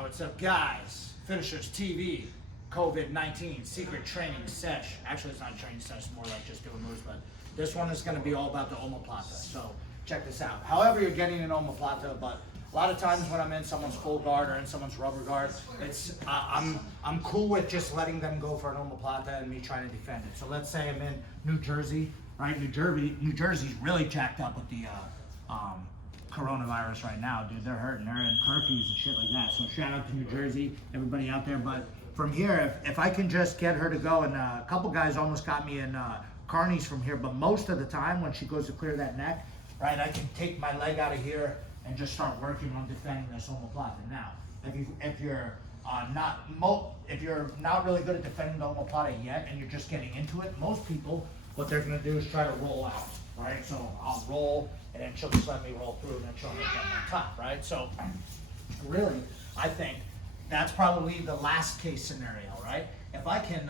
What's up, guys? Finishers TV, COVID-19 secret training sesh. Actually, it's not a training sesh, it's more like just doing moves, but this one is going to be all about the omoplata. So check this out. However you're getting an omoplata, but a lot of times when I'm in someone's full guard or in someone's rubber guard, it's I'm cool with just letting them go for an omoplata and me trying to defend it. So let's say I'm in New Jersey, right? New Jersey's really jacked up with the coronavirus right now, dude. They're hurting. They're in curfews and shit like that. So shout out to New Jersey, everybody out there. But from here, if I can just get her to go, and a couple guys almost got me in carnies from here, but most of the time when she goes to clear that neck, right, I can take my leg out of here and just start working on defending this omoplata. Now, if you're not really good at defending the omoplata yet, and you're just getting into it, most people, what they're gonna do is try to roll out, right? So I'll roll, and then she'll just let me roll through, and then she'll hit them on top, right? So really, I think that's probably the last case scenario, right? If I can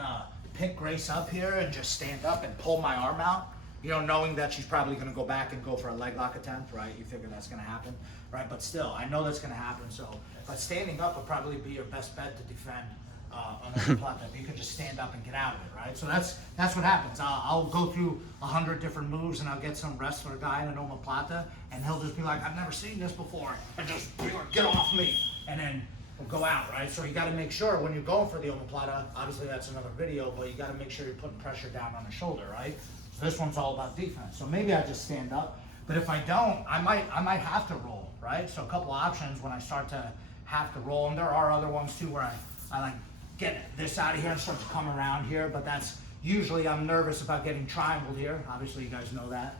pick Grace up here and just stand up and pull my arm out, you know, knowing that she's probably gonna go back and go for a leg lock attempt, right? You figure that's gonna happen, right? But still, I know that's gonna happen, so, but standing up would probably be your best bet to defend on the omoplata. You can just stand up and get out of it, right? So that's what happens. I'll go through 100 different moves, and I'll get some wrestler guy in an omoplata, and he'll just be like, I've never seen this before, and just be like, get off me, and then we'll go out, right? So you got to make sure when you're going for the omoplata, obviously that's another video, but you got to make sure you're putting pressure down on the shoulder, right? So this one's all about defense. So maybe I just stand up, but if I don't, I might have to roll, right? So a couple options when I start to have to roll, and there are other ones too where I like get this out of here and start to come around here, but that's usually I'm nervous about getting triangled here. Obviously you guys know that,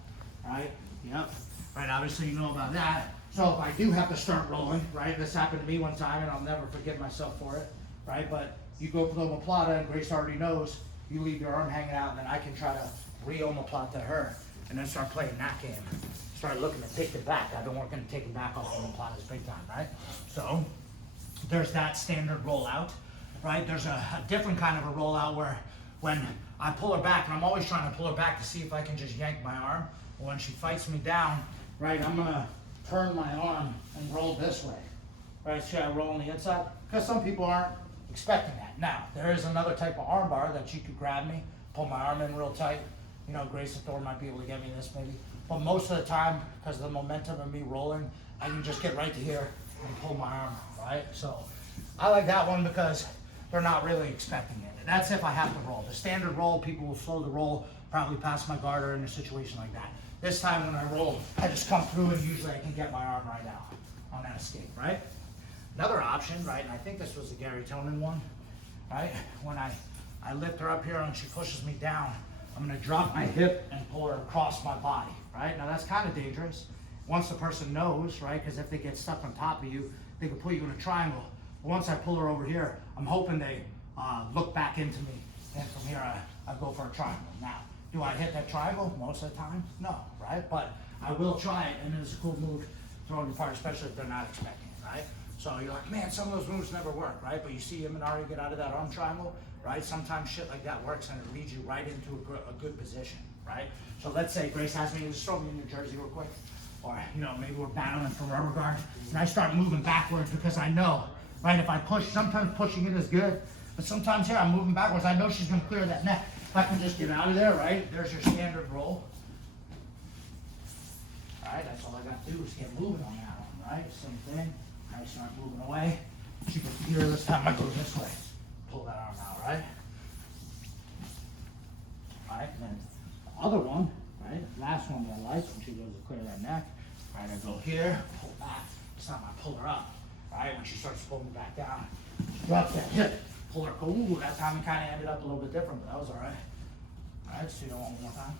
right? Yep. Right, obviously you know about that. So if I do have to start rolling, right? This happened to me one time and I'll never forgive myself for it, right? But you go for the omoplata and Grace already knows, you leave your arm hanging out, and then I can try to re-omoplata her and then start playing that game. Start looking to take it back. I've been working to take it back off omoplatas big time, right? So there's that standard rollout. Right, there's a different kind of a rollout where when I pull her back, and I'm always trying to pull her back to see if I can just yank my arm. When she fights me down, right, I'm gonna turn my arm and roll this way. Right, see I roll on the inside? Because some people aren't expecting that. Now, there is another type of arm bar that you could grab me, pull my arm in real tight. You know, Grace and Thor might be able to get me this maybe. But most of the time, because of the momentum of me rolling, I can just get right to here and pull my arm out, right? So I like that one because they're not really expecting it. And that's if I have to roll. The standard roll, people will slow the roll, probably pass my guard or in a situation like that. This time when I roll, I just come through and usually I can get my arm right out on that escape, right? Another option, right, and I think this was the Gary Tonin one, right? When I lift her up here and she pushes me down, I'm gonna drop my hip and pull her across my body, right? Now that's kind of dangerous. Once the person knows, right, because if they get stuck on top of you, they can put you in a triangle. Once I pull her over here, I'm hoping they look back into me, and from here I go for a triangle. Now, do I hit that triangle most of the time? No, right? But I will try it, and it's a cool move throwing apart, especially if they're not expecting it, right? So you're like, man, some of those moves never work, right? But you see Imanari get out of that arm triangle, right? Sometimes shit like that works, and it leads you right into a good position, right? So let's say Grace has me, just throw me in New Jersey real quick, or you know, maybe we're battling for rubber guard, and I start moving backwards because I know, right, if I push, sometimes pushing it is good, but sometimes here I'm moving backwards. I know she's gonna clear that neck. If I can just get out of there, right, there's your standard roll. All right, that's all I got to do is get moving on that one, right? Same thing. I start moving away. She can hear this time I go this way. Pull that arm out, right? All right, and then the other one, right, last one that I like, when she goes to clear that neck, right, I go here, pull back. This time I pull her up. Right, when she starts pulling back down, drop that hip, pull her. Ooh, that time it kind of ended up a little bit different, but that was all right. All right, let's do that one more time.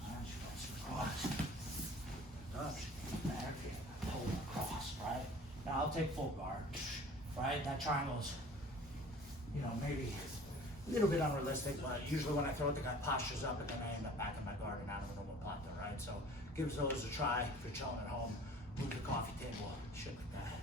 All right, she goes across. Up, she goes back, pull her across, right? Now I'll take full guard, right? That triangle's, you know, maybe a little bit unrealistic, but usually when I throw it, the guy postures up, and then I end up back in my guard and out of an omoplata, right? So gives those a try if you're chilling at home. Move the coffee table, shit like that.